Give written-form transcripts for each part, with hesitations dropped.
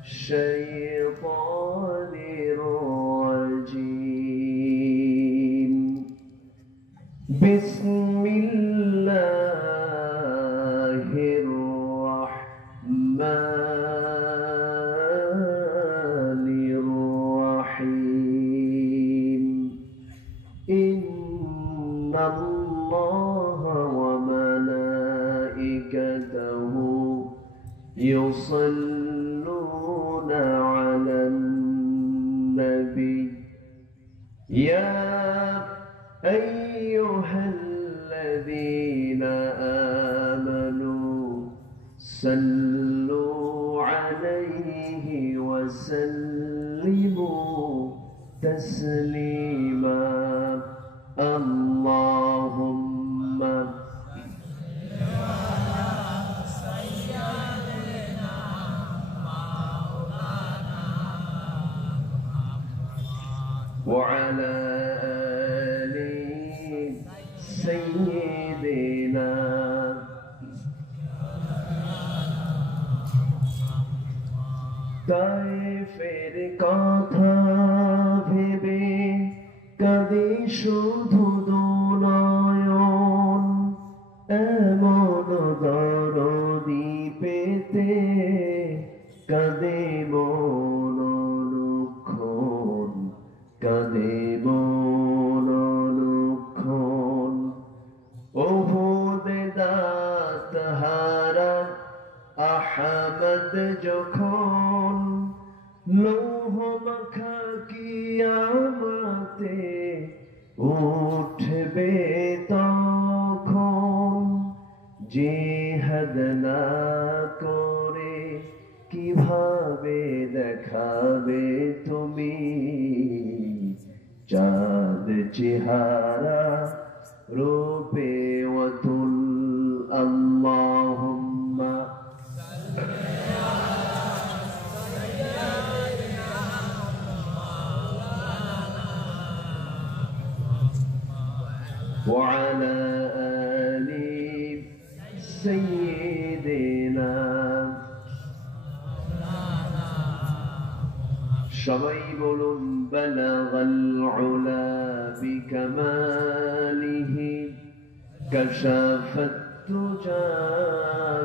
الشيطان الرجيم بسم الله الرحمن الرحيم إن الله وملائكته يصلون على النبي يا أيها الذين آمنوا صلوا عليه وسلموا تسليما اللهم وعلى آل سيدنا তায়েফের কথা ভেবে কাঁদে শুধু দুনয়ন এমন দরদি পেতে কাঁদে মন অনুক্ষণ কাঁদে মন অনুক্ষণ ওহুদে দাঁত হারা আহমদ যখন লৌহ মাখা কিয়ামতে উঠবে তখন জিহাদ না করে কিভাবে দেখাবে তুমি চাঁদ চেহারা রূপে ওয়াতুল আল্লাহুম্মা وعلى آل سيدنا সবাই বলুন বালাগাল উলা বিকামালিহি কাশাফাত তুজা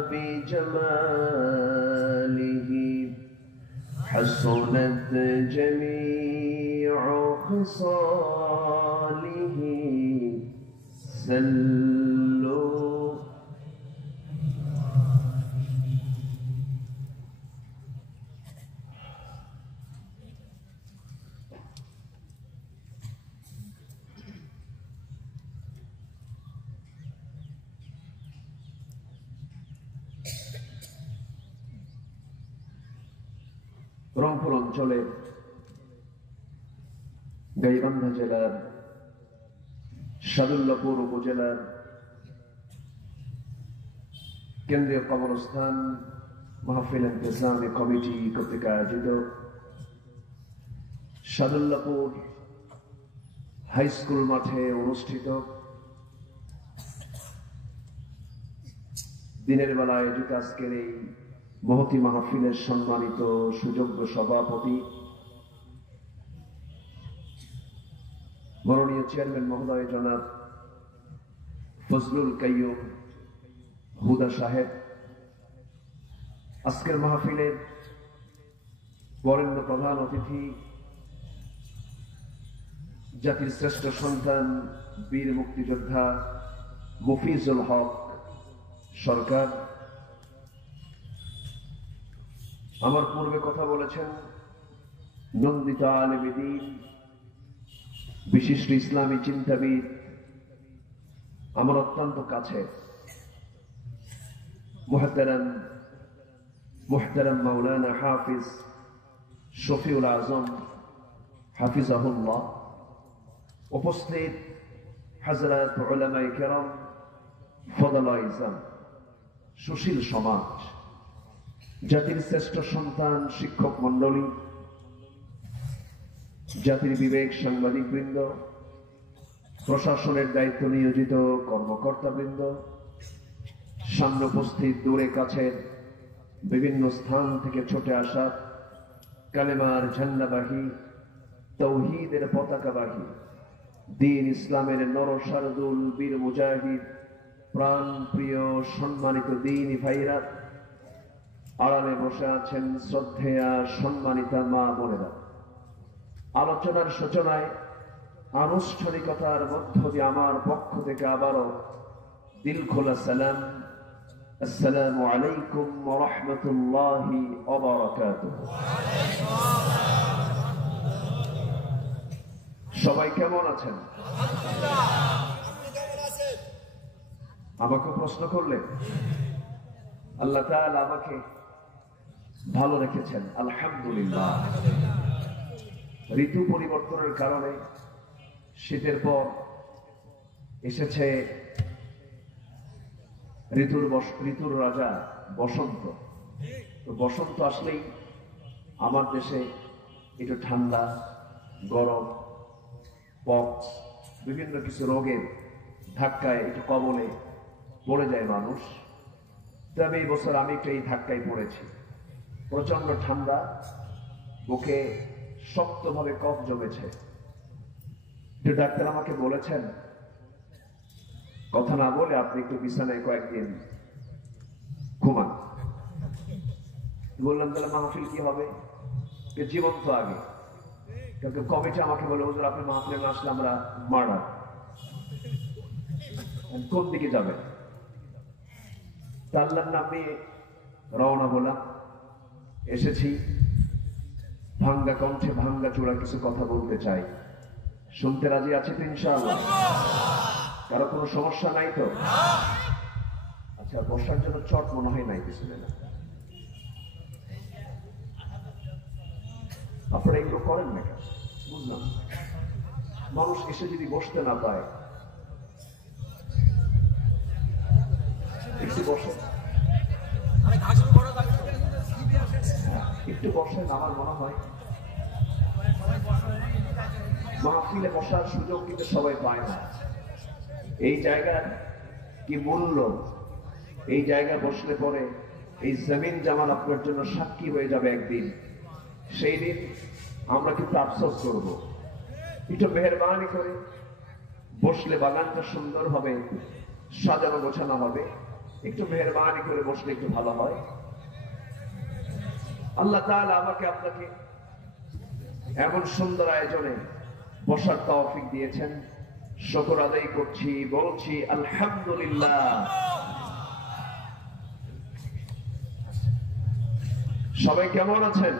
বিজামালিহি হাসনাত জামিউ খিসালিহি সাল্লু রংপুর অঞ্চলে গাইবান্ধা জেলার সাদুল্লাপুর উপজেলার কেন্দ্রীয় কবরস্থান মাহফিল ইন্তেজামি কমিটি কর্তৃক আয়োজিত সাদুল্লাপুর হাই স্কুল মাঠে অনুষ্ঠিত দিনের বেলা আয়োজিত আজকের এই মহতি মাহফিলের সম্মানিত সুযোগ্য সভাপতি মাননীয় চেয়ারম্যান মহোদয় জনাব ফজলুল কাইয়ুম হুদা সাহেব, আজকের মাহফিলের বরেণ্য প্রধান অতিথি জাতির শ্রেষ্ঠ সন্তান বীর মুক্তিযোদ্ধা মুফিজুল হক সরকার, আমার পূর্বে কথা বলেছেন নন্দিত আলেমে দ্বীন বিশিষ্ট ইসলামী চিন্তাবিদ, আমার অত্যন্ত কাছে মুহতারাম মাওলানা হাফিজ শফিউল আজম হাফিজাহুল্লাহ, উপস্থিত হযরত উলামায়ে কেরাম, ফদলা ইসলাম, সুশীল সমাজ, জাতির শ্রেষ্ঠ সন্তান শিক্ষক মন্ডলী, জাতির বিবেক সাংবাদিক বৃন্দ, প্রশাসনের দায়িত্ব নিয়োজিত কর্মকর্তা বৃন্দ, সামনে উপস্থিত দূরে কাছের বিভিন্ন স্থান থেকে ছুটে আসা কালেমার ঝান্ডাবাহী, তৌহিদের পতাকাবাহী, দ্বীন ইসলামের নরশারদুল বীর মুজাহিদ, প্রাণ প্রিয় সম্মানিত দ্বীনী ভাইরা, আড়ালে বসে আছেন শ্রদ্ধেয়া সম্মানিতা মা বোনেরা। আলোচনার সূচনায় আনুষ্ঠানিকতার মধ্য দিয়ে আমার পক্ষ থেকে আবারও দিল খোলা সালাম, আসসালামু আলাইকুম ওয়া রাহমাতুল্লাহি ওয়া বারাকাতুহু। সবাই কেমন আছেন? আমাকে প্রশ্ন করলেন, আল্লাহ তাআলা আমাকে ভালো রেখেছেন, আলহামদুলিল্লাহ। ঋতু পরিবর্তনের কারণে শীতের পর এসেছে ঋতুর রাজা বসন্ত। তো বসন্ত আসলেই আমার দেশে একটু ঠান্ডা, গরম, পক্স, বিভিন্ন কিছু রোগের ধাক্কায় একটু কবলে পড়ে যায় মানুষ। তবে এই বছর আমি একটু এই ধাক্কায় পড়েছি। প্রচন্ড ঠান্ডা, বুকে শক্তভাবে কফ জমেছে। ডাক্তার আমাকে বলেছেন কথা না বলে আপনি একটু বিছানায় কয়েকদিন ঘুমান। বললাম তাহলে মাহফিল কি হবে? জীবন্ত আগে কিন্তু কমিটি আমাকে বলে, হুজুর আপনি মাহফিলে না আসলে আমরা মার্ডার। কোন দিকে যাবেন? আল্লাহর নামে রওনা হলাম। এসেছি ভাঙ্গা কণ্ঠে ভাঙ্গা চূড়া কিছু কথা বলতে চাই। শুনতে রাজি আছে তো ইনশাআল্লাহ? কারো কোনো সমস্যা নাই তো? আচ্ছা, বর্ষার জন্য চট মনে হয় নাই পিছনে না? আপনারা এগুলো করেন না কেন বুঝলাম। মানুষ এসে যদি বসতে না পায়, একটু বসে, একটু বসেন। আমার মনে হয় মাহফিলে বসার সুযোগ কিন্তু সবাই পায় না। এই জায়গার কি মূল্য, এই জায়গায় বসলে পরে এই জমিন জামাল আপনার জন্য সাক্ষী হয়ে যাবে একদিন। সেই দিন আমরা কিন্তু আফসোস করবো। একটু মেহরবানি করে বসলে বাগানটা সুন্দর হবে, সাজানো গোছানো হবে। একটু মেহরবানি করে বসলে একটু ভালো হয়। আল্লাহ তাআলা আমাকে আপনাকে এমন সুন্দর আয়োজনে বসার তৌফিক দিয়েছেন, শুকর আদায় করছি, বলছি আলহামদুলিল্লাহ। সবাই কেমন আছেন?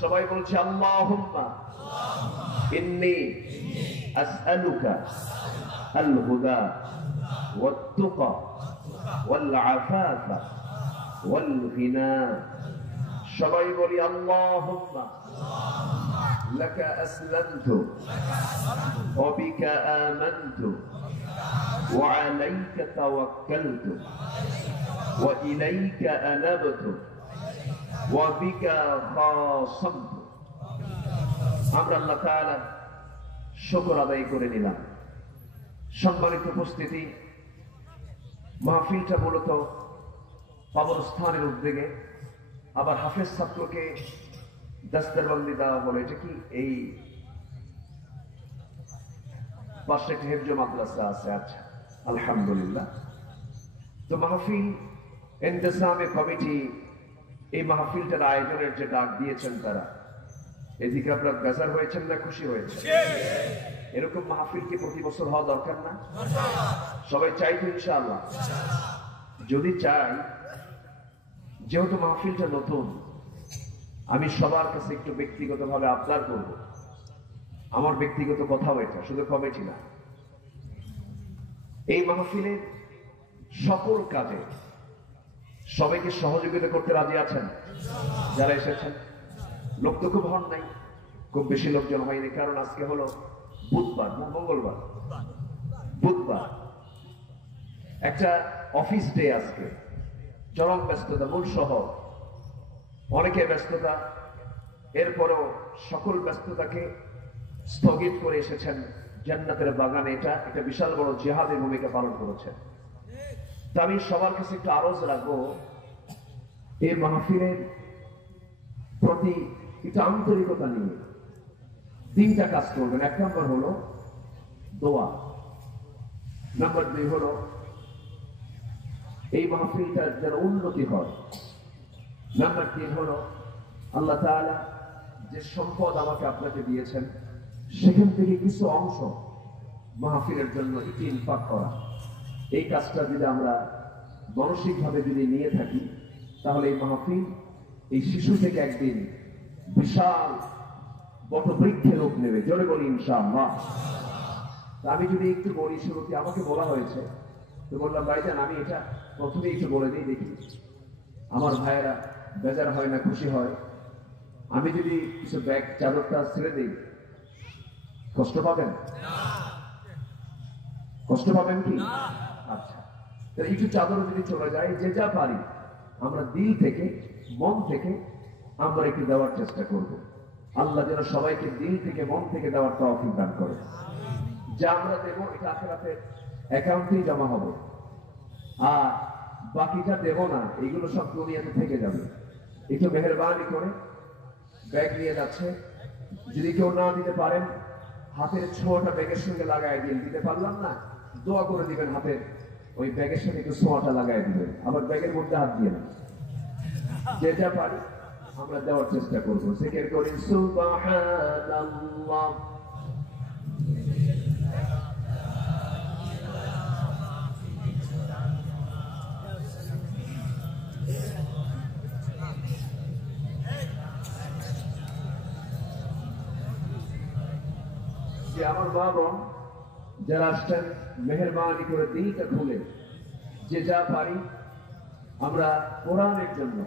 সবাই বলছে আল্লাহুম্মা ইন্নী আসআলুকা আল হুদা ওয়াত তুকা ওয়াল আফাফা ওয়াল গিনা। সবাই বলি আল্লাহুম্মা লাকা আসলামতু ওয়া বিকা আমানতু ওয়া আলাইকা তাওয়াক্কালতু ওয়া ইলাইকা আনাবতু ওয়া বিকা খাসামতু। আমরা আল্লাহ তাআলা শুকর আদায় করে নিলাম। সম্মানিত উপস্থিতি, মাহফিলটা মূলত কবরস্থানের উদ্যোগে, আবার হাফেজ ছাত্রকে দাস্তারবন্দি দেওয়া হলো। এটা কি এই পাশে একটি হেফজ মাদ্রাসা আছে? আচ্ছা, আলহামদুলিল্লাহ। তো মাহফিল ইন্তেজামে কমিটি এই মাহফিলটার আয়োজনের যে ডাক দিয়েছেন তারা, এদিকে আপনারা বেজার হয়েছেন না খুশি হয়েছেন? এরকম মাহফিল কি প্রতি বছর হওয়া দরকার না? সবাই চাই তো ইনশাআল্লাহ? যদি চাই, যেহেতু মাহফিলটা নতুন, আমি সবার কাছে একটু ব্যক্তিগতভাবে আবদার করব। আমার ব্যক্তিগত কথাও এটা, শুধু কমিটি না। এই মাহফিলের সকল কাজে সবাইকে সহযোগিতা করতে রাজি আছেন? যারা এসেছেন, লোক তো খুব হন নাই, খুব বেশি লোকজন হয়নি, কারণ আজকে হলো বুধবার না মঙ্গলবার? বুধবার, একটা অফিস ডে আজকে, চরম ব্যস্ততা, মূল শহর, অনেকে ব্যস্ততা। এরপরও সকল ব্যস্ততাকে স্থগিত করে এসেছেন জান্নাতের বাগানে। এটা বিশাল বড় জিহাদের ভূমিকা পালন করেছেন। তা আমি সবার কাছে একটু আরজ রাখবো, এই মাহফিলের প্রতি একটু আন্তরিকতা নিয়ে 3টা কাজ করবেন। 1 নম্বর হলো দোয়া, নাম্বার 2 হলো এই মাহফিলটার যেন উন্নতি হয়, নাম্বার 3 হলো আল্লাহ তাআলা যে সম্পদ আমাকে আপনাকে দিয়েছেন সেখান থেকে কিছু অংশ মাহফিলের জন্য একটু ইনফাক করা। এই কাজটা যদি আমরা মানসিকভাবে যদি নিয়ে থাকি তাহলে এই মাহফিল এই শিশু থেকে একদিন বিশাল বটবৃক্ষে রূপ নেবে। জোরে বলি ইনশাআল্লাহ। আমি যদি একটু বলি, শুরুতে আমাকে বলা হয়েছে, তো বললাম ভাইজান আমি এটা প্রথমে একটু বলে দিই, দেখি আমার ভাইয়েরা বেজার হয় না খুশি হয়। আমি যদি কিছু ব্যাগ চাদরটা ছেড়ে দিই কষ্ট পাবেন? কষ্ট পাবেন কি? আচ্ছা, একটু চাদর যদি চলে যায়, যে যা পারি আমরা দিল থেকে মন থেকে আমরা একটু দেওয়ার চেষ্টা করব। আল্লাহ যেন সবাইকে দিল থেকে মন থেকে দেওয়ার তৌফিক দান করে। যা আমরা দেবো এটা আখিরাতের অ্যাকাউন্টেই জমা হবে, আর বাকিটা দেব না, এইগুলো সব দুনিয়াতে থেকে যাবে। একটু মেহেরবানি করে ব্যাগ নিয়ে যাচ্ছে, যদি কেউ না দিতে পারেন হাতের ছোঁয়াটা ব্যাগের সঙ্গে লাগাই দিয়ে, দিতে পারলাম না দোয়া করে দিবেন, হাতের ওই ব্যাগের সাথে একটু ছোঁয়াটা লাগাই দিবেন, আবার ব্যাগের মধ্যে হাত দিয়ে না। যে যা পারি আমরা দেওয়ার চেষ্টা করবো। জিকির করি সুবহানাল্লাহ। আমার মা বোন যারা আসছেন মেহেরবানি করে দিলটা খুলে যে যা পারি আমরা কোরআনের জন্য,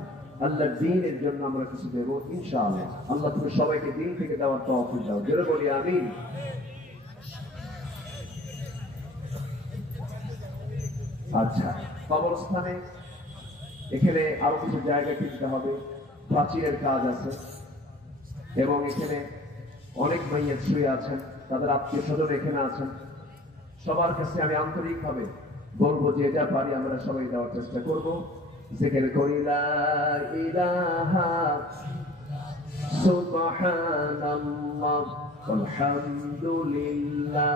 আল্লাহর দ্বীনের জন্য আমরা কিছু দেব ইনশাআল্লাহ। আল্লাহ তুমি সবাইকে দিন থেকে দেওয়ার তৌফিক দাও। জোরে বলি আমিন। আচ্ছা, কবরস্থানে এখানে আরো কিছু জায়গা কিনতে হবে, প্রাচীরের কাজ আছে, এবং এখানে অনেক মাইয়া শুয়ে আছেন, তাদের আত্মীয় স্বজন এখানে আছেন। সবার কাছে আমি আন্তরিকভাবে বলবো যে এটা পারি আমরা সবাই দেওয়ার চেষ্টা করব। জিকির করি লা ইলাহা সুবহানাল্লাহ আলহামদুলিল্লাহ।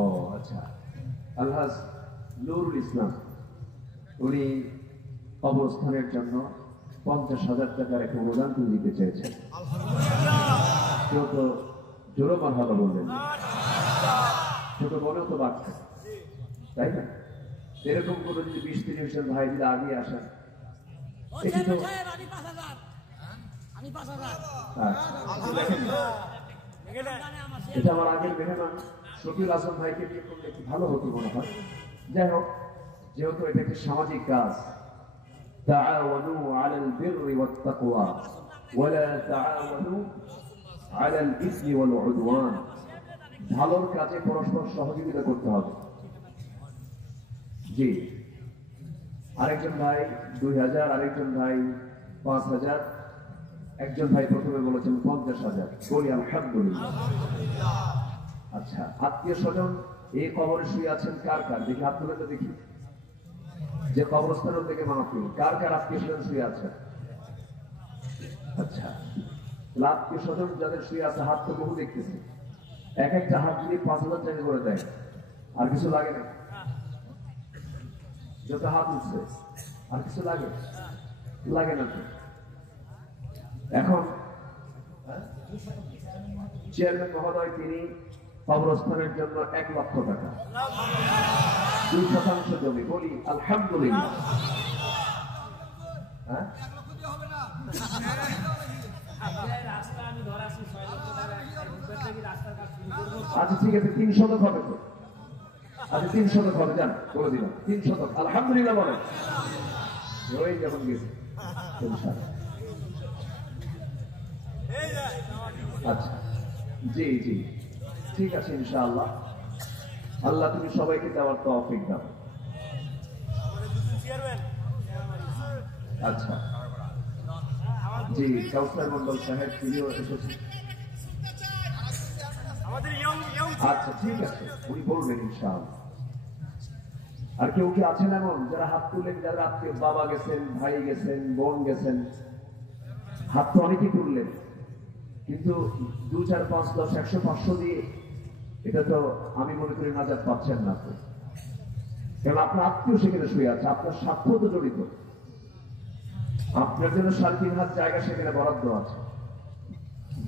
ও আচ্ছা, আলহাজ নুরুল ইসলাম উনি কবরস্থানের জন্য 50,000 টাকার একটা অনুদান তুলে দিতে চেয়েছেন। কেউ তো জোরো মারহাবা বললেন, ছোট বলেও তো বাচ্চা, তাই না? এরকম করে যদি 20-30 জন ভাই যদি আগে আসেন, এটা আমার আগের মেহমান শফিউল হাসান ভাইকে দিয়ে করলে একটু ভালো হতো মনে হয়। যাই হোক, যেহেতু এটা একটি সামাজিক কাজ, তাআওয়ানু আলাল বিররি ওয়াত তাকওয়া ওয়ালা তাআওয়ানু আলাল ইসমি ওয়াল উদওয়ান, ভালোর কাজে পরস্পর সহযোগিতা করতে হবে। জি, আরেকজন ভাই 2000, আরেকজন ভাই 5000, একজন ভাই প্রথমে বলেছেন 50,000। বলি আলহামদুলিল্লাহ। আচ্ছা, আত্মীয় স্বজন এই কবরে শুয়ে আছেন কার কার দেখি হাত তুলে তো দেখি। যে কবরস্থানের থেকে মাহফিল, কার কার আত্মীয় স্বজন শুয়ে আছেন? আচ্ছা, আত্মীয় স্বজন যাদের শুয়ে আছে হাত তো বহু দেখতেছি। এক একটা হাত যদি 5,000 টাকা করে দেয়, আর কিছু লাগে না? যত হাত উঠছে আর কিছু লাগে লাগে না তো। এখন চেয়ারম্যান মহোদয় তিনি কবরস্থানের জন্য 1 লক্ষ টাকা, 2% জমি, বলি আলহামদুলিল্লাহ। হ্যাঁ, আচ্ছা ঠিক আছে, 300 হবে তো। আচ্ছা 300 হবে, যান করে দিলাম 300, আলহামদুলিল্লাহ বলেন। ওই যখন গেছে আচ্ছা, জি জি ঠিক আছে ইনশাআল্লাহ। আল্লাহ তুমি সবাইকে দেওয়ার তৌফিক দাও। আচ্ছা জি, কাউসার মন্ডল সাহেব তিনিও এসেছেন। আচ্ছা ঠিক আছে, উনি বলবেন ইনশাআল্লাহ। আর কেউ কি আছেন এমন যারা হাত তুললেন, যারা আত্মীয়, বাবা গেছেন, ভাই গেছেন, বোন গেছেন? হাত তো অনেকেই তুললেন, কিন্তু 2, 4, 5, 10, 100, 500 দিয়ে এটা তো আমি মনে করি নাজাত পাচ্ছেন না তো। কারণ আপনার আত্মীয় সেখানে শুয়ে আছে, আপনার স্বার্থ তো জড়িত। আপনার জন্য 3.5 হাত জায়গা সেখানে বরাদ্দ আছে।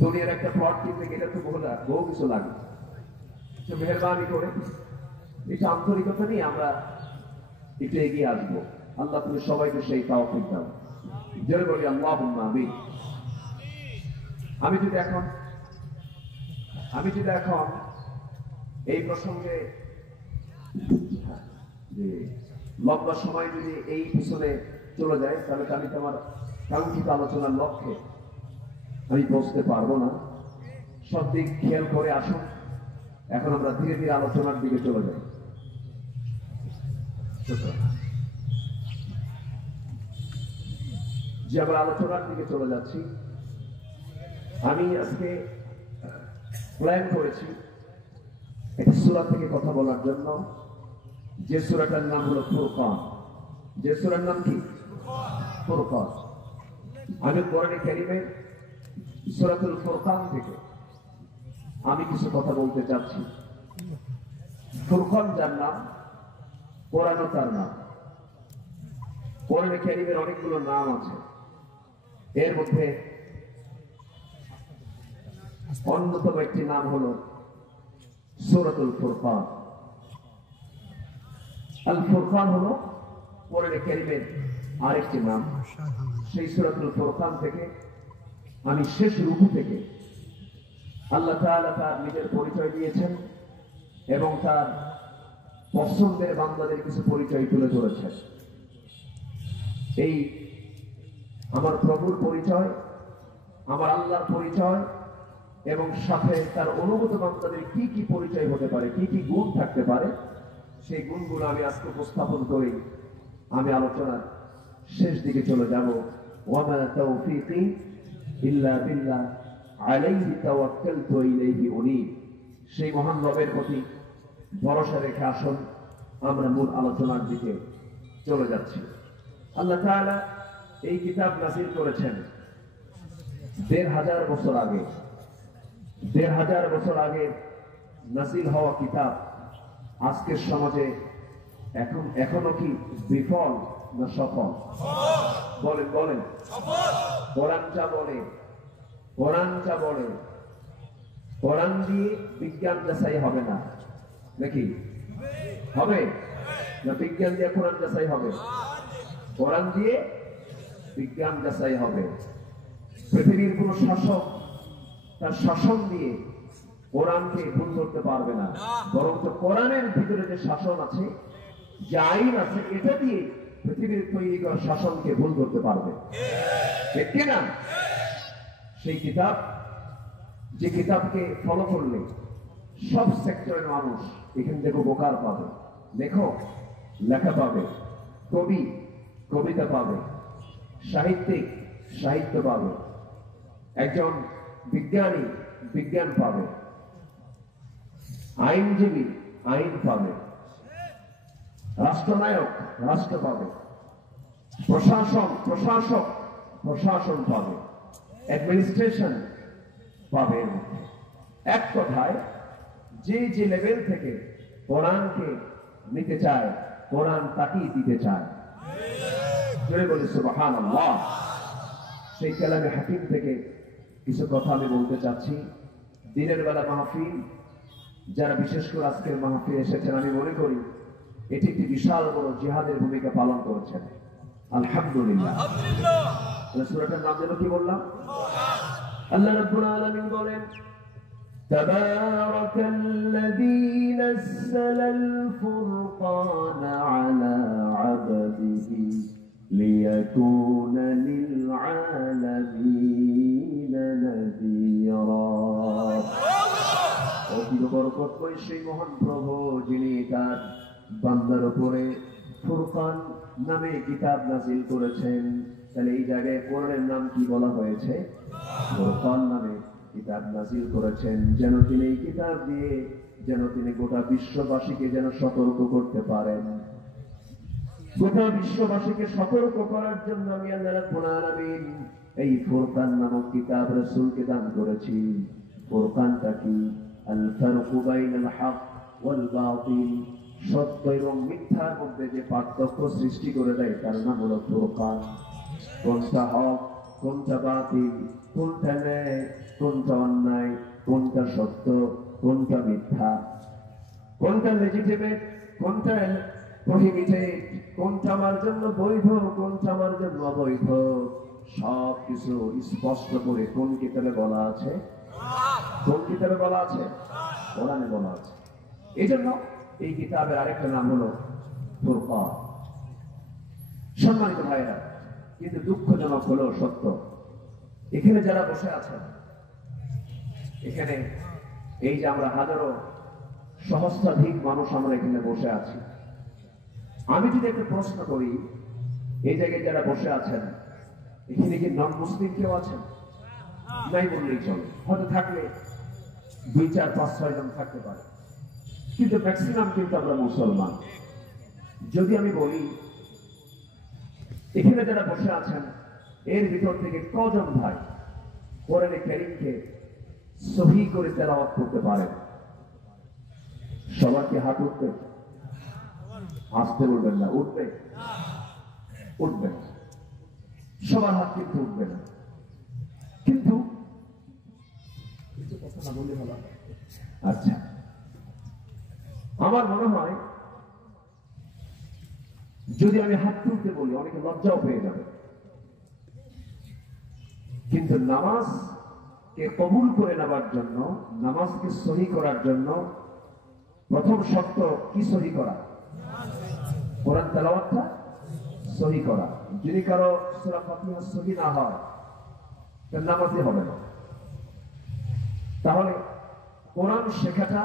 দুনিয়ার একটা প্লট কিনতে গেলে তো বহু কিছু লাগে। তো মেহরবানি করে এটা আন্তরিকতা নিয়ে আমরা একটু এগিয়ে আসবো। আল্লাহ তুমি সবাইকে সেই তৌফিক দাও। জয় বলি আল্লাহুম্মা আমিন। আমি যদি এখন এই প্রসঙ্গে লম্বা সময় যদি এই পিছনে চলে যায়, তাহলে আমি তোমার কাঙ্ক্ষিত আলোচনার লক্ষ্যে আমি পৌঁছতে পারবো না। সব দিক খেয়াল করে আসুন, এখন আমরা ধীরে ধীরে আলোচনার দিকে চলে যাই। যে আমরা আলোচনার দিকে চলে যাচ্ছি, আমি আজকে প্ল্যান করেছি একটি সূরা থেকে কথা বলার জন্য, যে সূরাটার নাম হলো ফুরকান। যে সূরার নাম কি? ফুরকান। আমি কোরআনে কারীমের সূরাতুল ফুরকান থেকে আমি কিছু কথা বলতে চাচ্ছি। ফুরকান যার নাম, কোরআনও তার নাম। কোরআনে কারীমের অনেকগুলো নাম আছে, এর মধ্যে অন্যতম একটি নাম হলো সূরাতুল ফুরকান। আল ফুরকান হলো কোরআনে কারীমের আরেকটি নাম। সেই সূরাতুল ফুরকান থেকে আমি শেষ রুকু থেকে আল্লাহ তাআলা তার নিজের পরিচয় দিয়েছেন এবং তার পছন্দের বান্দাদের কিছু পরিচয় তুলে ধরেছেন। এই আমার প্রভুর পরিচয়, আমার আল্লাহর পরিচয়, এবং সাথে তার অনুগত বান্দাদের কি কি পরিচয় হতে পারে, কি কি গুণ থাকতে পারে, সেই গুণগুলো আমি আজকে উপস্থাপন করি। আমি আলোচনার শেষ দিকে চলে যাব। ওয়ামা তাওফীকি ইল্লা বিল্লাহ আলাইহি তাওয়াক্কালতু ওয়া ইলাইহি উনীব। সেই মহান রবের প্রতি ভরসা রেখে আসুন, আমরা মূল আলোচনার দিকে চলে যাচ্ছি। আল্লাহ তাআলা এই কিতাব নাযিল করেছেন 1,500 বছর আগে। 1,500 বছর আগে নাযিল হওয়া কিতাব আজকের সমাজে এখনো কি বিফল না সফল? বলেন বলেন। কোরআন যা বলে, কোরআন দিয়ে বিজ্ঞান যাচাই হবে না নাকি? হবে না? বিজ্ঞান দিয়ে কোরআন যাচাই হবে? কোরআন দিয়ে বিজ্ঞান যাচাই হবে। পৃথিবীর কোন শাসক তার শাসন দিয়ে কোরআনকে ভুল ধরতে পারবে না, বরং কোরআনের ভিতরে যে শাসন আছে, যে আইন আছে, এটা দিয়ে পৃথিবীর তৈরি করা শাসনকে ভুল ধরতে পারবে। ঠিক না? সেই কিতাব, যে কিতাবকে ফলো করলে সব সেক্টরের মানুষ এখান থেকে উপকার পাবে। লেখক লেখা পাবে, কবি কবিতা পাবে, সাহিত্যিক সাহিত্য পাবে, একজন বিজ্ঞানী বিজ্ঞান পাবে, আইনজীবী আইন পাবে, রাষ্ট্রনায়ক রাষ্ট্র পাবে, প্রশাসক প্রশাসন পাবে, অ্যাডমিনিস্ট্রেশন পাবে। এর মধ্যে এক কথায় যে লেভেল থেকে কোরআনকে নিতে চায়, কোরআন তাকেই দিতে চায়। জোরে বলি সুবহানাল্লাহ। সেই কালামে হাকিম থেকে কিছু কথা আমি বলতে চাচ্ছি। দিনের বেলা মাহফিল, যারা বিশেষ করে আজকের মাহফিল এসেছেন, আমি মনে করি এটি একটি বিশাল বড় জিহাদের ভূমিকা পালন করেছেন। আলহামদুলিল্লাহ। সূরাটার নাম যেন কি বললাম? আল্লাহ রাব্বুল আলামিন বলেন, তাবারাকাল্লাযী নাযালাল ফুরকানা আলা আবদিহি লিয়াকুনা লিল আলামিনা নাযীরা। অতীব বরকতময় সেই মহান প্রভু, যিনি তার বান্দার উপরে ফুরকান নামে কিতাব নাযিল করেছেন। তাহলে এই জায়গায় কোরআনের নাম কি বলা হয়েছে? ফুরকান নামে কিতাব নাযিল করেছেন, যেন তিনি এই কিতাব দিয়ে যেন তিনি গোটা বিশ্ববাসীকে যেন সতর্ক করতে পারেন। গোটা বিশ্ববাসীকে সতর্ক করার জন্য আমি আল্লাহ রাব্বুল আলামিন এই ফুরকান নামক কিতাব রাসূলকে দান করেছি। ফুরকানটা কি? আল ফারকু বাইনাল হক ওয়াল বাতিল, সত্য এবং মিথ্যার মধ্যে যে পার্থক্য সৃষ্টি করে দেয় তার নাম হলো ফুরকান। কোনটা হক, কোনটা বাতিল, কোনটা ন্যায়, কোনটা অন্যায়, কোনটা সত্য, কোনটা মিথ্যা, কোনটা লেজিটিমেট, কোনটা প্রহিবিটেড, কোনটা আমার জন্য বৈধ, কোনটা আমার জন্য অবৈধ, সব কিছু স্পষ্ট করে কোন কিতাবে বলা আছে? কোন কিতাবে বলা আছে? কোরআনে বলা আছে। এই জন্য এই কিতাবের আরেকটা নাম হলো ফুরকান। সম্মানিত ভাইরা, কিন্তু দুঃখজনক হলো সত্য, এখানে যারা বসে আছেন, এখানে এই যে আমরা হাজারো সহস্রাধিক মানুষ আমরা এখানে বসে আছি, আমি যদি একটা প্রশ্ন করি, এই জায়গায় যারা বসে আছেন এখানে কি নন মুসলিম কেউ আছেন? নাই বললেই চলে। হয়তো থাকলে 2, 4, 5, 6 জন থাকতে পারে, কিন্তু ম্যাক্সিমাম কিন্তু আমরা মুসলমান। যদি আমি বলি এখানে যারা বসে আছেন এর ভিতর থেকে কজন ভাই কোরআনে কারীমকে সহিহ করে তেলাওয়াত করতে পারেন? সবার কি হাত উঠবে? আসতে বলবেন না, উঠবে? উঠবে। সবার হাত কিন্তু উঠবে না। কিন্তু কথা বললে ভালো। আচ্ছা, আমার মনে হয় যদি আমি হাত তুলতে বলি অনেকে লজ্জাও পেয়ে যাবে। কিন্তু নামাজকে কবুল করে নেবার জন্য, নামাজকে সহি করার জন্য প্রথম শর্ত কি? সহি করা। কোরআন তেলাওয়াতটা সহি করা। যদি কারো সূরা ফাতিহা সহি না হয় তার নামাজই হবে না। তাহলে কোরআন শেখাটা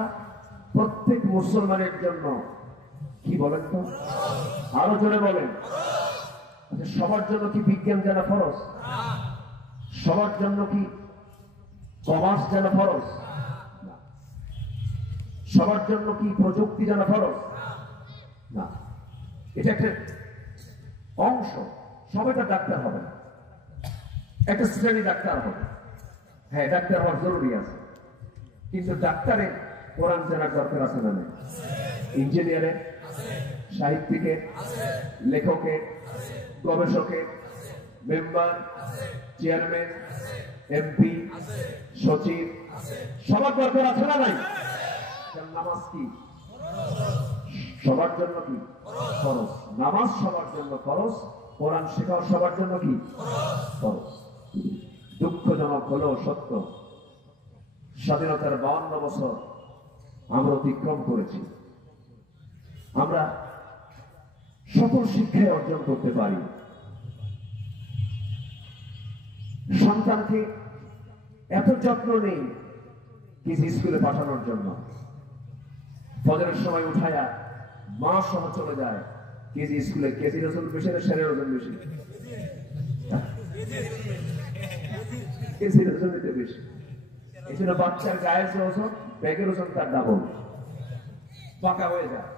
প্রত্যেক মুসলমানের জন্য কি বলেন তো? আরো জোরে বলেন। সবার জন্য কি বিজ্ঞান জানা ফরজ? সবার জন্য কি কমার্স জানা ফরজ? সবার জন্য কি প্রযুক্তি জানা ফরজ? না, এটা একটা অংশ। সবাইটা ডাক্তার হবে না, একটা শ্রেণী ডাক্তার হবে। হ্যাঁ, ডাক্তার হওয়ার জরুরি আছে, কিন্তু ডাক্তারে কোরআন জানার দরকার আছে না? ইঞ্জিনিয়ারে, সাহিত্যিকে, লেখকে, গবেষকে, মেম্বার, চেয়ারম্যান, এমপি, সচিব, সবার দরকার আছে না? নাই। নামাজ কি সবার জন্য কি ফরজ? নামাজ সবার জন্য ফরজ, কোরআন শেখাও সবার জন্য কি ফরজ। দুঃখজনক হলেও সত্য, স্বাধীনতার 52 বছর আমরা অতিক্রম করেছি। আমরা সকল শিক্ষায় অর্জন করতে পারি। সন্তানকে এত যত্ন নেই কিজি স্কুলে পাঠানোর জন্য, ফজরের সময় উঠায়া মা সহ চলে যায় কেজি স্কুলে। কেজির ওজন বেশি না সেরের ওজন বেশি? কেজির ওজন নিতে বেশি। এই জন্য বাচ্চার গায়ের যে ওজন, ব্যাগের ওজন তার ডাবল। পাকা হয়ে যায়,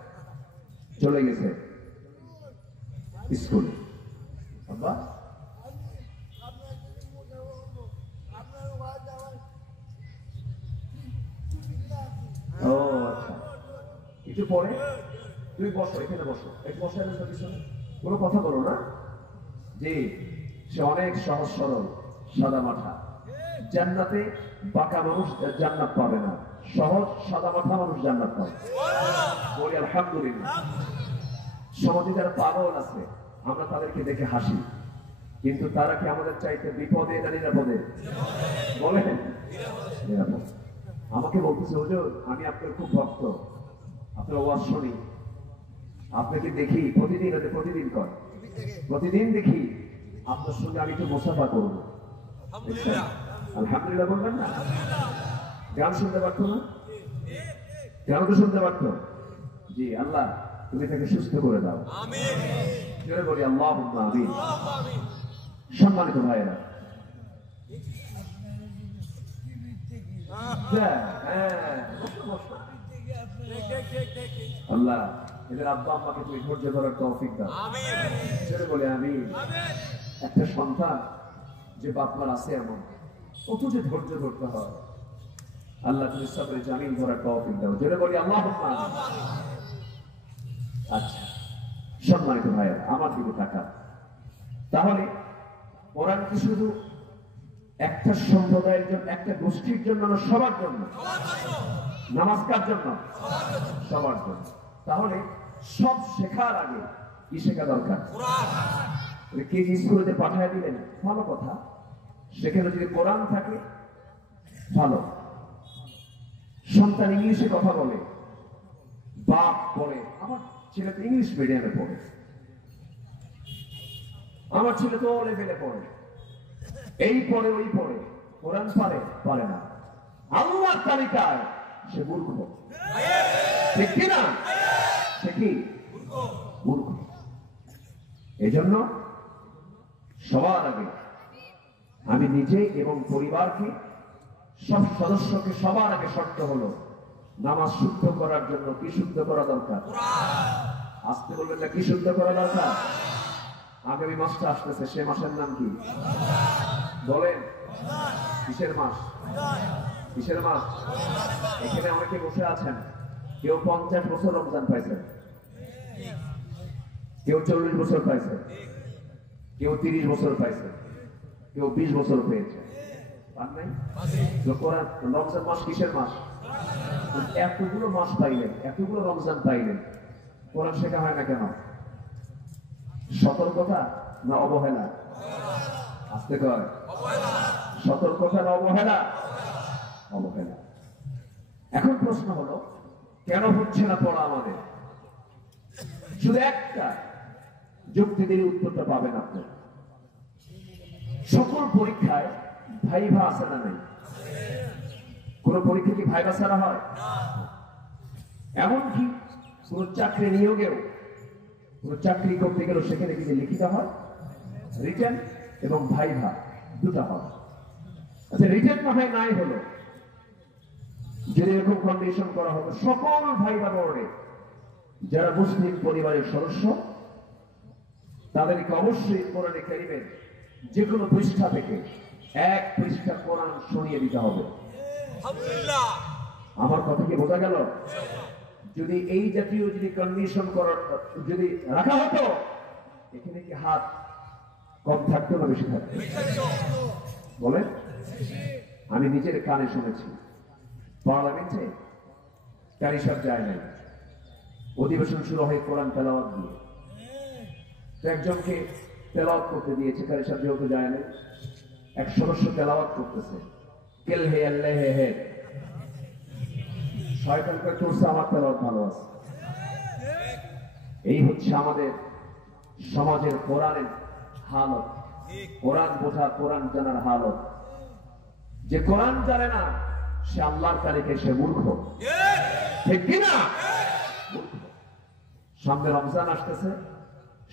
চলে গেছে স্কুলে। আব্বা ও আচ্ছা, একটু পরে তুমি বসো, এখানে বসো, একটু বসে পিছনে, কোনো কথা বলো না। যে সে অনেক সহজ সরল সাদা মাথা, জান্নাতে বাঁকা মানুষ জান্নাত পাবে না, সহজ সাদা মাথা মানুষ জান্নাত পাবে। বলি আলহামদুলিল্লাহ। সমাজে যারা পাগল আছে আমরা তাদেরকে দেখে হাসি, কিন্তু তারা কি আমাদের চাইতে বিপদে না নিরাপদে? বলেন নিরাপদ। আমাকে বলতেছে হুজুর আমি আপনার খুব ভক্ত, আপনার ওয়াজ শুনি, আপনাকে দেখি প্রতিদিন, প্রতিদিন কর, প্রতিদিন দেখি, আপনার সঙ্গে আমি একটু মুসাফা করবো। আলহামদুলিল্লাহ বলবেন না? গান শুনতে পারতো না? গান তো শুনতে পারতো। জি আল্লাহ তুমি তাকে সুস্থ করে দাও, বলি আল্লাহুম্মা আমিন। সম্মানিত ভাইয়েরা, আল্লাহ এদের আব্বা আম্মাকে তুমি ধৈর্য ধরার তৌফিক দাও, বলে আমি। একটা সন্তান যে বাপমার আছে এমন, কত যে ধৈর্য ধরতে হয়, আল্লাহ তুমি সবরে জামিন ধরার তৌফিক দাও, জোরে বলি আল্লাহুম্মা আমিন। আচ্ছা সম্মানিত ভাইয়েরা, আমার দিকে তাকান। তাহলে কোরআন কি শুধু একটা সম্প্রদায়ের জন্য, একটা গোষ্ঠীর জন্য না, সবার জন্য? নামাজ কার জন্য? সবার জন্য। তাহলে সব শেখার আগে কি শেখা দরকার? কেজি স্কুলে পাঠিয়ে দিলেন, ভালো কথা, সেখানে যদি কোরআন থাকে ভালো। সন্তান ইংলিশে কথা বলে, বাপ বলে আমার ছেলে তো ইংলিশ মিডিয়ামে পড়ে, আমার ছেলে তো লেভেলে পড়ে, এই পড়ে ওই পড়ে, কোরআন পারে না, আল্লাহর তালিকায় সে মূর্খ, ঠিক কিনা? সে কি মূর্খ? এজন্য সবার আগে আমি নিজে এবং পরিবারকে, সব সদস্যকে সবার আগে শর্ত হলো নামাজ শুদ্ধ করার জন্য কি শুদ্ধ করা দরকার? আসতে বলবেন না, কি শুদ্ধ করা দরকার? আগামী মাসটা আসতেছে, সে মাসের নাম কি বলেন? কিসের মাস? কিসের মাস? এখানে অনেকে বসে আছেন, কেউ 50 বছর রমজান পাইছেন, কেউ 40 বছর পাইছে, কেউ 30 বছর পাইছে, কেউ 20 বছর পেয়েছে, পান নাই? রমজান মাস কিসের মাস? এতগুলো মাস পাইলেন, এতগুলো রমজান পাইলেন, কোরআন শেখা হয় না কেন? সতর্কতা না অবহেলা? আসতে কয় সতর্কতা না অবহেলা? অবহেলা। এখন প্রশ্ন হলো কেন হচ্ছে না পড়া আমাদের? শুধু একটা যুক্তি দিলে উত্তরটা পাবেন আপনি। সকল পরীক্ষায় ভাইভা আছে না নাই? কোন পরীক্ষা কি ভাইভা ছাড়া হয়? এমনকি কোন চাকরি নিয়োগেও, কোন চাকরি করতে গেলেও সেখানে কিন্তু লিখিত হয়, রিটেন এবং ভাইভা দুটা হয়। আচ্ছা রিটেন না হয় নাই হলো, যদি এরকম কন্ডিশন করা হতো সকল ভাইভা বোর্ডে যারা মুসলিম পরিবারের সদস্য তাদেরকে অবশ্যই কোরআনে কারিমের যে কোনো পৃষ্ঠা থেকে এক পৃষ্ঠা কোরআন শুনিয়ে দিতে হবে। আমার কথা কি বোঝা গেল? যদি এই জাতীয় যদি কন্ডিশন করার যদি রাখা হতো, এখানে কি হাত কম থাকতো না বেশি থাকতো? বলেন। আমি নিজের কানে শুনেছি, পার্লামেন্টে কারি সাহেব যায় নাই, অধিবেশন শুরু হয় কোরআন তেলাওয়াত দিয়ে, একজনকে তেলাওয়াত করতে দিয়েছে, কারি সাহেব যেহেতু যায় নাই, এক সদস্য তেলাওয়াত করতেছে, কেল হে আল্লাহ হে হে, শয়তান করে চলছে আমার তেলাওয়াত ভালো আছে। এই হচ্ছে আমাদের সমাজের কোরআনের হালত, কোরআন বোঝা, কোরআন জানার হালত। যে কোরআন জানে না সে আল্লাহর তালিকায় সে মূর্খ, ঠিক কিনা? সামনে রমজান আসতেছে,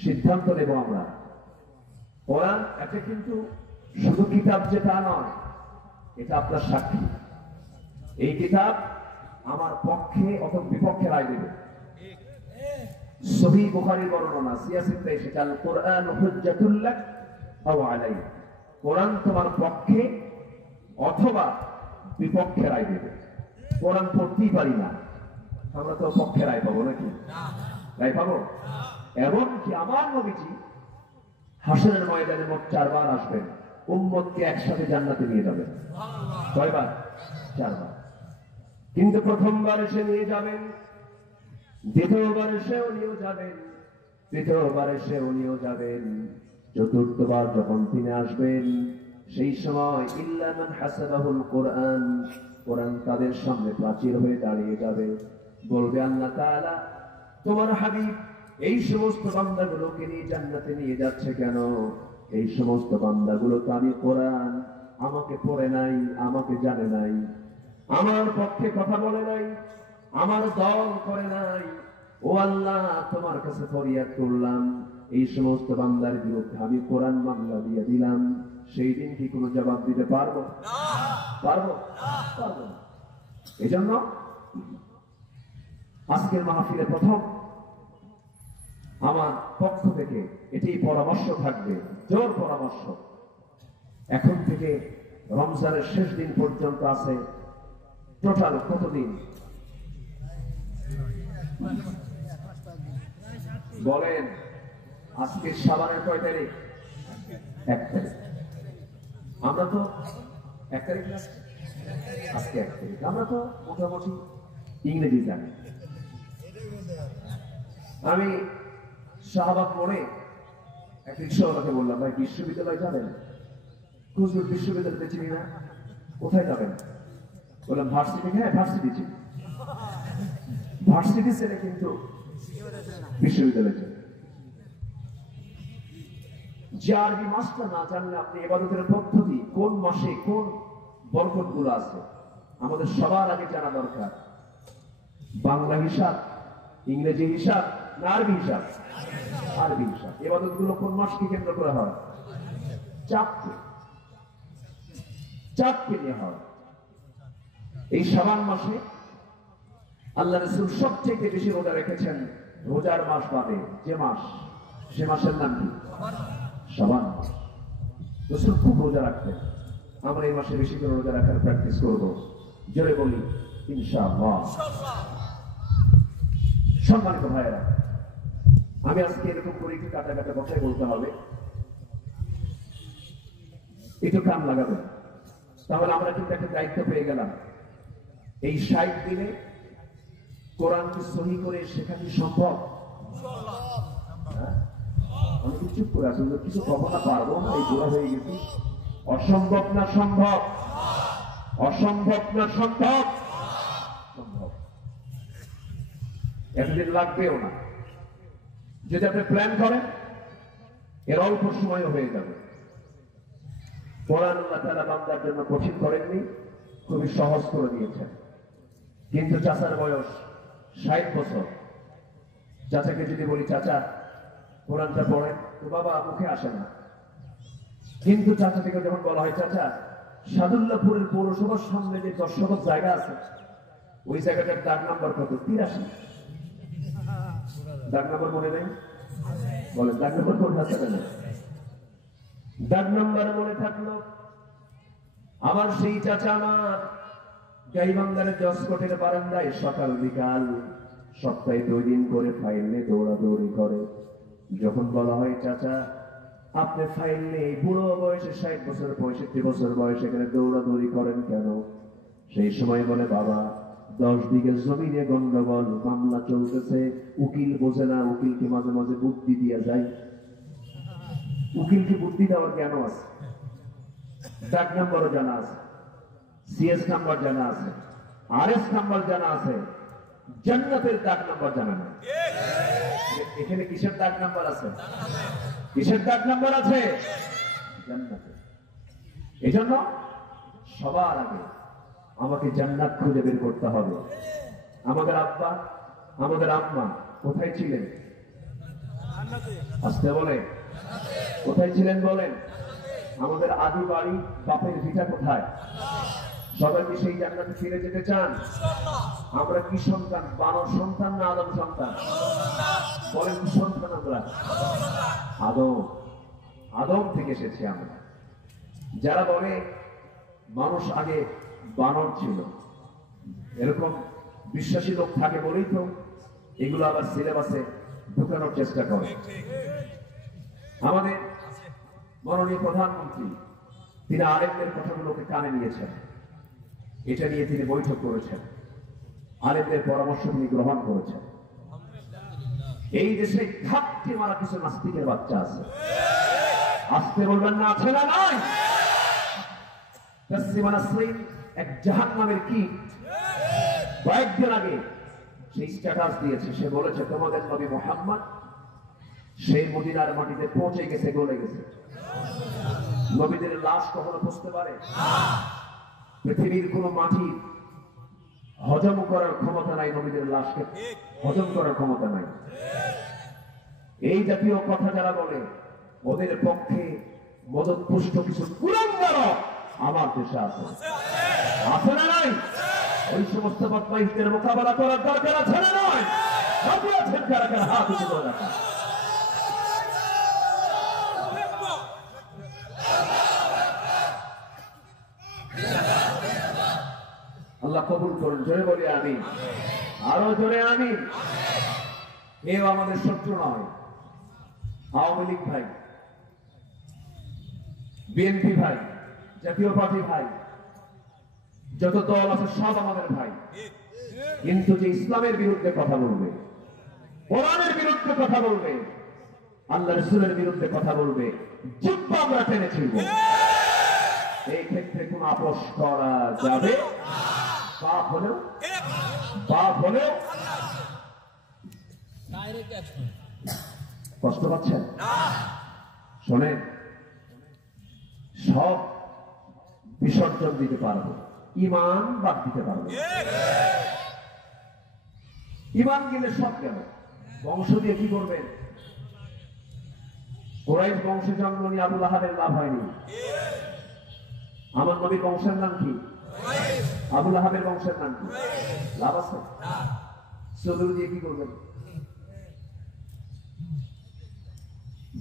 সিদ্ধান্ত নেব আমরা। কোরআন এটা কিন্তু শুধু কিতাব যেটা নয়, এটা আপনার সাক্ষী। এই কিতাব আমার পক্ষে অথবা বিপক্ষে রায় দেবে। সহিহ বুখারীর বর্ণনা সিয়াসিতে এসেছে, আল কোরআন হুজ্জাতুল লাক আও আলাইক, কোরআন তোমার পক্ষে অথবা বিপক্ষে রায় দেবে। কোরআন পড়তেই পারি না, আমরা তো পক্ষে রায় পাবো নাকি? রায় পাবো? এমনকি আমার নবীজি হাসরের ময়দানে মোট 4 বার আসবেন, উম্মতকে একসাথে জান্নাতে নিয়ে যাবেন। কয়বার? 4 বার। কিন্তু প্রথমবার এসে নিয়ে যাবেন, দ্বিতীয়বার এসে উনিও যাবেন, তৃতীয়বার এসে উনিও যাবেন, চতুর্থবার যখন তিনি আসবেন সেই সময় ইল্লা মান হাসাবাহুল কোরআন, কোরআন তাদের সামনে প্রাচীর হয়ে দাঁড়িয়ে যাবে। বলবে আল্লাহ তাআলা, তোমার হাবিব এই সমস্ত বান্দাগুলোকে নিয়ে জান্নাতে নিয়ে যাচ্ছে কেন? এই সমস্ত বান্দাগুলো তো আমি কোরআন আমাকে পড়ে নাই, আমাকে জানে নাই, আমার পক্ষে কথা বলে নাই, আমার দল করে নাই। ও আল্লাহ, তোমার কাছে ফরিয়াদ করলাম, এই সমস্ত বান্দার বিরুদ্ধে আমি কোরআন মামলা দিয়ে দিলাম। সেই দিন কি কোনো জবাব দিতে পারবো? পারবো? পারবো না। এই জন্য আজকের মাহফিলে প্রথম আমার পক্ষ থেকে এটি পরামর্শ থাকবে, জোর পরামর্শ। এখন থেকে রমজানের শেষ দিন পর্যন্ত আছে টোটাল কতদিন বলেন? আজকে শাবানের কয় তারিখ? 1 তারিখ। আমরা তো 1 তারিখ না, আজকে 1 তারিখ। আমরা তো মোটামুটি ইংরেজি জানি। আমি শাহবাগ মোড়ে এক রিক্সাওয়ালাকে বললাম, ভাই বিশ্ববিদ্যালয় যাবেন? কুচবিহার বিশ্ববিদ্যালয়তে চিনি না, কোথায় যাবেন? বললাম ভার্সিটি। হ্যাঁ ভার্সিটি চিনি। ভার্সিটি ছেড়ে কিন্তু বিশ্ববিদ্যালয় চিনি। যে আরবি মাসটা না জানলে আপনি ইবাদতের পদ্ধতি কোন মাসে কোন বরকত গুলো আছে আমাদের সবার আগে জানা দরকার। বাংলা হিসাব, ইংরেজি হিসাব না আরবি হিসাব? আরবি হিসাব। ইবাদত গুলো কোন মাসকে কেন্দ্র করে হয়? চাঁদকে নিয়ে হয়। এই শাবান মাসে আল্লাহ রাসূল সবচেয়ে বেশি রোজা রেখেছেন রোজার মাস বাদে যে মাস, সে মাসের নাম কি? শাবান মাস। রাসূল খুব রোজা রাখতেন। আমরা এই মাসে বেশি করে রোজা রাখার প্র্যাকটিস করব। জোরে বলি ইনশাআল্লাহ। সম্মানিত ভাইয়েরা, আমি আজকে এরকম করে একটু কাটা কাটা কথাই বলতে হবে, একটু কান লাগাবেন। তাহলে আমরা কিন্তু একটা দায়িত্ব পেয়ে গেলাম। এই 60 দিনে কোরআনকে সহি করে শেখা কি সম্ভব? আমি কি চুপ করে আসলে কিছু কখনো পারবো না? এই বুড়া হয়ে গেছি। অসম্ভব না সম্ভব? অসম্ভব না সম্ভব? সম্ভব। এতদিন লাগবেও না। যদি আপনি প্ল্যান করেন এর অল্প সময় হয়ে যাবে। কোরআন আল্লাহ তাআলা বান্দার জন্য কঠিন করেননি, খুবই সহজ করে দিয়েছেন। কিন্তু চাচার বয়স 60 বছর। চাচাকে যদি বলি চাচা কোরআনটা পড়েন, তো বাবা মুখে আসে না। কিন্তু চাচা থেকে যখন বলা হয় চাচা সাদুল্লাহপুরের পৌরসভার সামনে যে 10 শতক জায়গা আছে ওই জায়গাটার দাগ নাম্বার কত? 83। দাগ নাম্বার মনে নেই? বলেন দাগ নাম্বার কোন আছে না? দাগ নাম্বার মনে থাকলো। আবার সেই চাচা আমার গাইবান্ধারের জসকোটের বারান্দায় সকাল বিকাল সপ্তাহে 2 দিন করে ফাইল নিয়ে দৌড়াদৌড়ি করে। যখন বলা হয় চাচা আপনি ফাইল নিয়ে বুড়ো বয়সে 60 বছর 65 বছর বয়সে এখানে দৌড়াদৌড়ি করেন কেন? সেই সময় বলে বাবা 10 বিঘা জমিনে গন্ডগোল, মামলা চলতেছে, উকিল বোঝে না, উকিলকে মাঝে মাঝে বুদ্ধি দিয়ে যায়। উকিলকে বুদ্ধি দেওয়ার জ্ঞান আছে, ডাক নাম্বারও জানা আছে, সিএস নাম্বার জানা আছে, আরএস নাম্বার জানা আছে, জান্নাতের ডাক নাম্বার জানা না। এখানে কিসের ডাক নাম্বার আছে? কিসের ডাক নাম্বার আছে? জান্নাতের। এজন্য সবার আগে আমাকে জান্নাত খুঁজে বের করতে হবে। আমাদের আব্বা আমাদের আম্মা কোথায় ছিলেন? আসতে বলে কোথায় ছিলেন বলেন? আমাদের আদি বাড়ি বাপের ভিটা কোথায়? সবাই কি সেই জান্নাতে ফিরে যেতে চান? আমরা কি সন্তান? বানর সন্তান না আদম সন্তান? বলেন কি সন্তান আমরা? আদম। আদম থেকে এসেছি আমরা। যারা বলে মানুষ আগে বানর ছিল, এরকম বিশ্বাসী লোক থাকে বলেই তো এগুলো আবার সিলেবাসে ঢুকানোর চেষ্টা করে। আমাদের মাননীয় প্রধানমন্ত্রী তিনি আলেমদের কথাগুলোকে কানে নিয়েছেন, এটা নিয়ে তিনি বৈঠক করেছেন, আলেমদের পরামর্শ তিনি গ্রহণ করেছেন। এই দেশে ঘাপটি মারা কিছু নাস্তিকের বাচ্চা আছে, আসতে বলবেন না, আছে না? নাই। এক জাহান্নামের কীট কয়েকদিন আগে সেই স্ট্যাটাস দিয়েছে, সে বলেছে তোমাদের নবী মুহাম্মদ সেই মদিনার মাটিতে পৌঁছে গেছে, গলে গেছে। নবীদের লাশ কখনো পৌঁছতে পারে? পৃথিবীর কোন মাটি হজম করার ক্ষমতা নাই, নবীদের লাশকে হজম করার ক্ষমতা নাই। এই জাতীয় কথা যারা বলে ওদের পক্ষে মদতপুষ্ট কিছু কুলাঙ্গার আমার দেশে আছে, আছে না নাই? ওই সমস্ত বদমাইশদের মোকাবেলা করার দরকার আছে না নয়? রাজি আছেন কারা কারা? হাত উঁচু করে রাখা। আল্লাহ কবুল করুন। জোরে বলি আমিন, আরো জোরে আমিন। কেউ আমাদের শত্রু নয়। আওয়ামী লীগ ভাই, বিএনপি ভাই, জাতীয় পার্টি ভাই, যত দল আছে সব আমাদের ভাই। কিন্তু যে ইসলামের বিরুদ্ধে কথা বলবে, কোরআনের বিরুদ্ধে কথা বলবে, আল্লাহ রাসূলের বিরুদ্ধে কথা বলবে, জিহ্বা আমরা টেনে ছিড়ব। এই ক্ষেত্রে কোন আপোষ করা যাবে? বাপ হলেও কষ্ট পাচ্ছেন? শোনেন, সব বিসর্জন দিতে পারবো, ইমান বাদ দিতে পারবো। ইমান গেলে সব গেল। বংশ দিয়ে কি করবেন? কুরাইশ বংশে জন্ম নিয়ে আবু লাহাবের লাভ হয়নি। আমার নবীর বংশের নাম কি? আবু লাহাবের বংশের নাম কি? লাভ আছে? চদুর দিয়ে কি করবেন?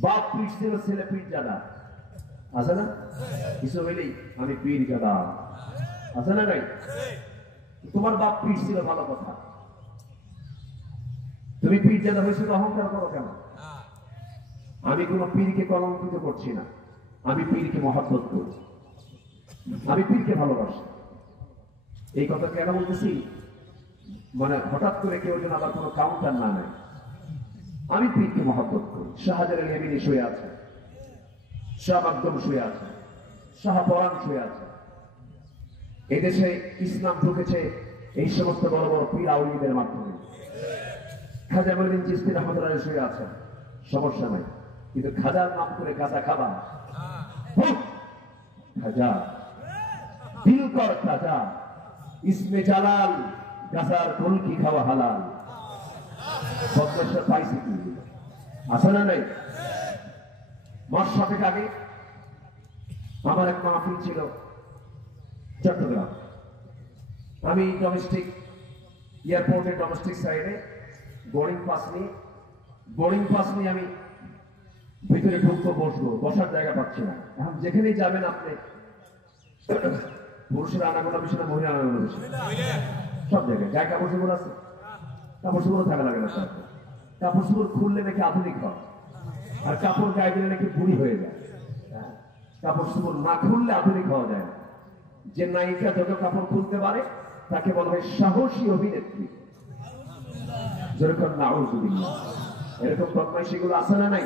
বাপ পিঠ ছিল, ছেলে পিঠ জাদা, আছে না? কিছু হইলেই আমি পীর জাদা, আছে না? নাই। তোমার বাপ পিঠ ছিল, ভালো কথা। তুমি পীর জাদা হয়েছিল, অহংকার করো কেন? আমি কোন পীরকে কলঙ্কিত করছি না, আমি পীরকে মহব্বত করছি, আমি পীরকে ভালোবাসি। এই কথা কেন বলতেছি? মানে হঠাৎ করে কেউ যেন আবার কোনো কাউন্টার না নেয়। আমি পীরকে মহব্বত করি। শাহজালাল ইয়ামিনী শুয়ে আছে, শাহ মাকদুম শুয়ে আছে, শাহ পরাণ শুয়ে আছে। এদেশে ইসলাম ঢুকেছে এই সমস্ত বড় বড় পীর আউলিদের মাধ্যমে। খাজা মঈনুদ্দিন চিশতি রাহমাতুল্লাহ শুয়ে আছেন, সমস্যা নাই। কিন্তু খাজার নাম করে গাঁজা খাবা, খাজা দিল কর খাজা, ইসমে জালাল, গাছার কলকি খাওয়া হালাল। বদমাশরা পাইছে কি? আছে না নাই? মাস 7 আগে আমার এক মাহফিল ছিল চট্টগ্রাম। আমি ডোমেস্টিক এয়ারপোর্টের ডোমেস্টিক সাইডে বোর্ডিং পাস নিয়ে আমি ভিতরে ঢুকবো, বসবো, বসার জায়গা পাচ্ছি না। এখন যেখানেই যাবেন আপনি, পুরুষের আনাগোনা বেশি না মহিলা আনাগোনা বেশি? সব জায়গায় গায়ে কাপড় চোপড় আছে, কাপড় চোপড়ও থাকা লাগে না। কাপড় চোপড় খুললে নাকি আধুনিক হয়, আর কাপড় গায়ে দিলে নাকি বুড়ি হয়ে যায়। কাপড় চোপড় না খুললে আধুনিক হওয়া যায় না। যে নায়িকা যত কাপড় খুলতে পারে তাকে বলা হয় সাহসী অভিনেত্রী। যেরকম নাউযুবিল্লাহ, এরকম বদমাইশি গুলো আছে না নাই?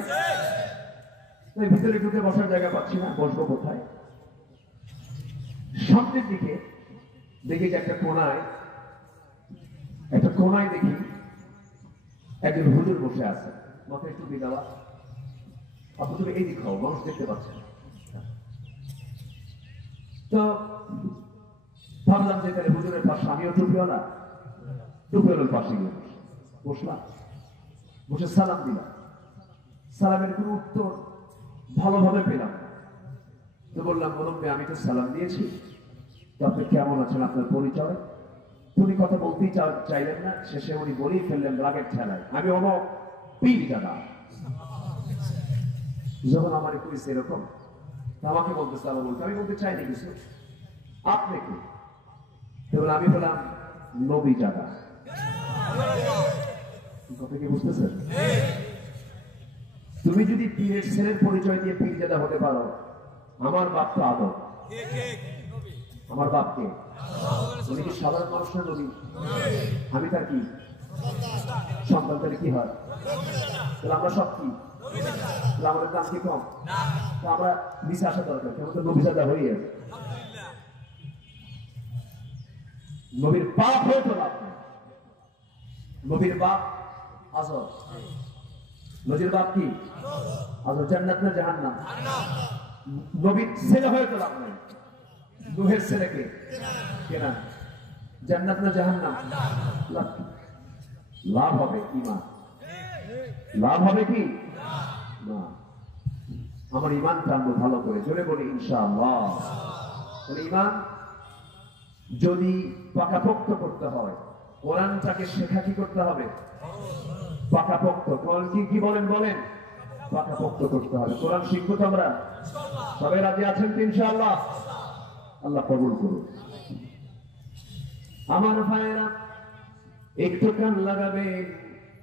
ভিতরে ঢুকে বসার জায়গা পাচ্ছি না, বসবো কোথায়? সামনের দিকে দেখি যে একটা কোনায় দেখি একজন হুজুর বসে আছে, মাথায় টুপি দেওয়া। আপনি তুমি এই দিক হও, মানুষ দেখতে পাচ্ছেন। তো ভাবলাম যে তাহলে হুজুরের পাশে আমিও টুপিওয়ালার পাশে গিয়ে বসলাম, বসে সালাম দিলাম। সালামের কোনো উত্তর ভালোভাবে পেলাম। তো বললাম, মুরব্বি আমি তো সালাম দিয়েছি, তো আপনি কেমন আছেন, আপনার পরিচয়? উনি কথা বলতেই চাইলেন না, শেষে উনি বলেই ফেললেন রাগের ঠেলায়, আমি অমক পীর দাদা। যখন আমার একটু এরকম আমাকে বলতেছে, আবার বলতে আমি বলতে চাইনি কিছু, আপনি কি? তখন আমি বললাম নবী জাদা। কথা কি বুঝতেছেন? তুমি যদি পীরের ছেলের পরিচয় দিয়ে পীর জাদা হতে পারো, আমার বাপ তো আদম। আমার বাপকে উনি কি সাধারণ মানুষ না নবী? আমি তার কি সন্তান? তাহলে কি হয়? তাহলে আমরা সব কি? আমাদের দাম কি কম? আমরা নিচে আসা দরকার, কেমন তো নবী জাদা হয়ে আছে। নবীর বাপ হয়তো লাভ নেই। নবীর বাপ আজর। নবীর বাপ কি? আজর। জান্নাত না জাহান্নাম? নবীর ছেলে হয়তো লাভ নেই। নূহের ছেলেকে কেনা, জান্নাত না জাহান্নাম? লাভ হবে ঈমান। লাভ হবে কি না? আমার ঈমানটা আমরা ভালো করে জোরে বলি ইনশাআল্লাহ। ঈমান যদি পাকাপোক্ত করতে হয়, কোরআনটাকে শেখা কি করতে হবে? পাকাপোক্ত। কোরআন কি বলেন বলেন? পাকাপোক্ত করতে হবে। কোরআন শিখবো তো আমরা সবাই রাজি আছেন তো ইনশাআল্লাহ? আল্লাহ কবুল করুন। আমার ভাইয়েরা একটু কান লাগাবেন,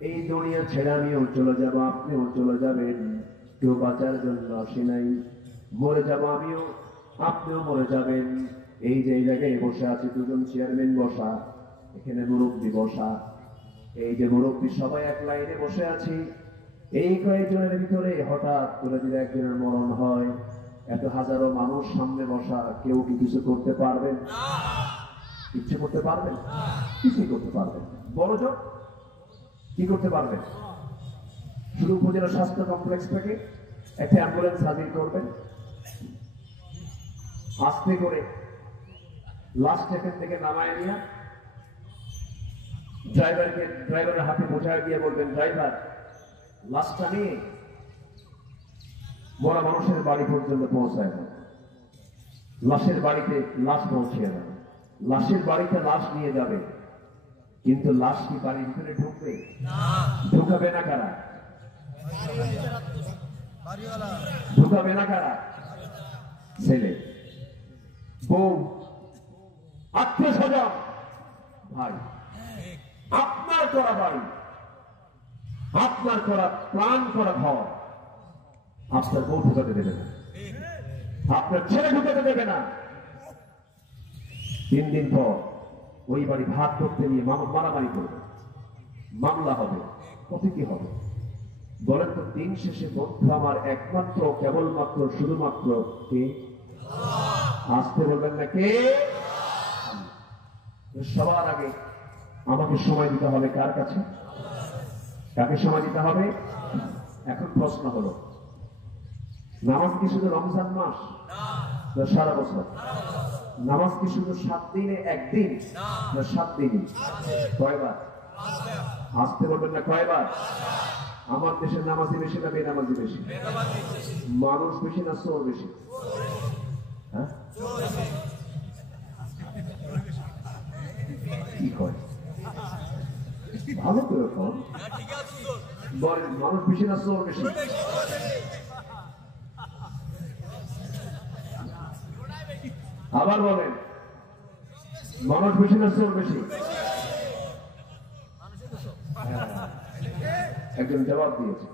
এই দুনিয়া ছেড়ে আমিও চলে যাব, আপনিও চলে যাবেন। কেউ বাঁচার জন্য আসে নাই। মরে যাব আমিও, আপনিও মরে যাবেন। এই যে জায়গায় বসে আছে দুজন চেয়ারম্যান বসা, এখানে মুরব্বী বসা, এই যে মুরব্বী সবাই এক লাইনে বসে আছি। এই কয়েকজনের ভিতরে হঠাৎ করে যদি একজনের মরণ হয়, এত হাজারো মানুষ সামনে বসা, কেউ কি কিছু করতে পারবেন? ইচ্ছে করতে পারবেন? কিছুই করতে পারবেন। বড় জোর কি করতে পারবেন? শুধু উপজেলা স্বাস্থ্য কমপ্লেক্স থেকে একটা অ্যাম্বুলেন্স হাজির করবেন, আস্তে করে লাস্ট এখান থেকে নামায় নিয়ে ড্রাইভারের হাতে বোঝায় দিয়ে বলবেন, ড্রাইভার লাশটা নিয়ে মরা মানুষের বাড়ি পর্যন্ত পৌঁছায় না। লাশের বাড়িতে লাশ পৌঁছিয়ে দেবে। লাশের বাড়িতে লাশ নিয়ে যাবে, কিন্তু লাশ কি বাড়ির ভিতরে ঢুকবে? ঢুকাবে না কারা? ঢুকাবে না কারা? ছেলে, বউ, আত্মীয় স্বজন, ভাই। আপনার করা বাড়ি, আপনার করা প্ল্যান করা ঘর, আপনার বউ ঢুকাতে দেবে না, আপনার ছেলে ঢুকাতে দেবে না। 3 দিন পর ওই বাড়ি ভাগ করতে নিয়ে মারামারি করবে, মামলা হবে, কত কি হবে বলেন তো? দিন শেষে বন্ধু আমার একমাত্র কেবলমাত্র শুধুমাত্র কে? আসতে বলবেন না কে? সবার আগে আমাকে সময় দিতে হবে কার কাছে? কাকে সময় দিতে হবে? এখন প্রশ্ন হলো, নামাজ কি শুধু রমজান মাস না সারা বছর? নামাজ কি শুধু 7 দিনে একদিন না 7 দিনই? কয়বার? আসতে বলবেন না কয়বার? আমার দেশের নামাজি বেশি না বেনামাজি বেশি? মানুষ বেশি না চোর বেশি? হ্যাঁ, কি কয়? ভালো করে বলেন, মানুষ বেশি না চোর বেশি? আবার বলেন, মানুষ বেশি না চোর বেশি? একজন জবাব দিয়েছে,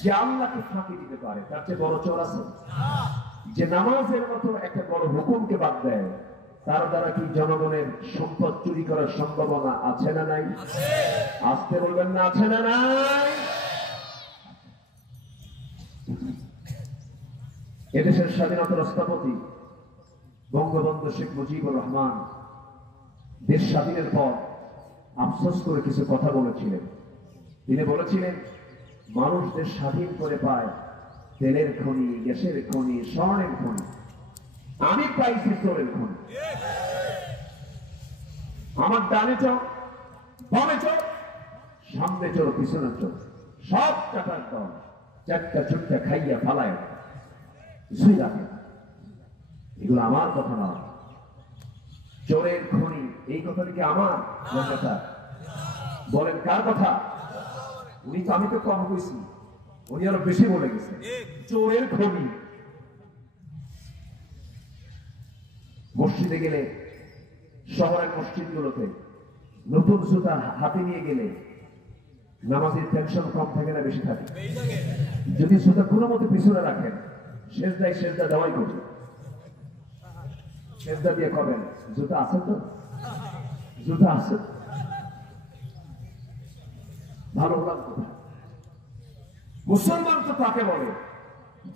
যে আল্লাহকে ফাঁকি দিতে পারে তার চেয়ে বড় চোর আছে? যে নামাজের মতো একটা বড় হুকুমকে বাদ দেয়, তার দ্বারা কি জনগণের সম্পদ চুরি করার সম্ভাবনা আছে না নাই? আসতে বলবেন না আছে না নাই? এদেশের স্বাধীনতার স্থপতি বঙ্গবন্ধু শেখ মুজিবুর রহমান দেশ স্বাধীনের পর আফসোস করে কিছু কথা বলেছিলেন। তিনি বলেছিলেন, মানুষ দেশ স্বাধীন করে পায় তেলের খনি, গ্যাসের খনি, স্বর্ণের খনি, আমি পাইছি চোরের খনি। আমার ডানে চোর, বামে চোর, সামনে চোর, পিছনে চোর, সব চাটার দল চারটা চুটটা খাইয়া ফালায় কিছুই রাখে। এগুলো আমার কথা নয়, চোরের খনি, এই কথাটি কি আমার কথা? বলেন কার কথা? উনি তো, আমি তো কম কইছি, উনি আরো বেশি বলে গেছেন চোরের খনি। মসজিদে গেলে, শহরের মসজিদগুলোতে নতুন জুতা হাতে নিয়ে গেলে নামাজের টেনশন কম থাকে না বেশি থাকে? যদি জুতা কোনো মতে পিছনে রাখেন, সেজদা দেওয়াই কঠিন। সেজদা দিয়ে কবেন? জুতা আছে তো? জুতা আছে, ভালো হলাম কোথায়? মুসলমান তো তাকে বলে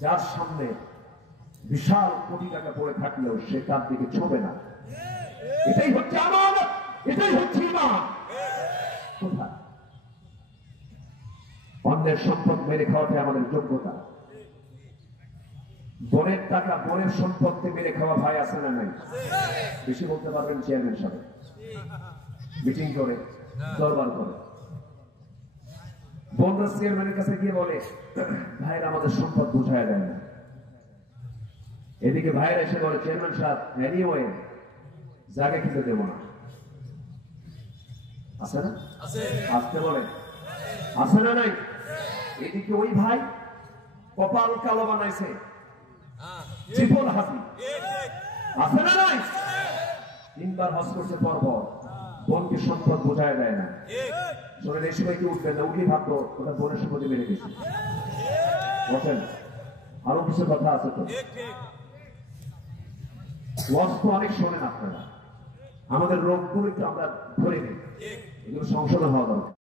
যার সামনে বিশাল কোটি টাকা পড়ে থাকলেও সে তার দিকে ছোবে না। এটাই হচ্ছে আমানত, এটাই হচ্ছে ঈমান। কোথায়? অন্যের সম্পদ মেরে খাওয়াতে আমাদের যোগ্যতা। বনের টাকা, বনের সম্পত্তি মেরে খাওয়া ভাই আছে না নাই? বেশি বলতে পারবেন চেয়ারম্যান সাহেব, মিটিং করে, দরবার করে। বনরা চেয়ারম্যানের কাছে গিয়ে বলে, ভাইরা আমাদের সম্পদ বুঝায় দেয় না। এদিকে ভাইরা এসে বলে, চেয়ারম্যান সাহেব এনিওয়ে জায়গা কিন্তু দেব না। আছে না? আসতে বলে, আছে না নাই? এদিকে ওই ভাই কপাল কালো বানাইছে, জীবন হাসি, আছে না নাই? 3 বার হজ করছে পরপর, বোনকে সম্পদ বোঝায় দেয় না। শোনেন, এই সময় কি উঠবেন না? উঠলেই ভাবতো ওটা বোনের সম্পত্তি মেরে গেছে। বসেন, আরো কিছু কথা আছে তো। ওয়াজ তো অনেক শোনেন আপনারা, আমাদের রোগগুলো একটু আমরা ধরে নিই, এগুলো সংশোধন হওয়া দরকার।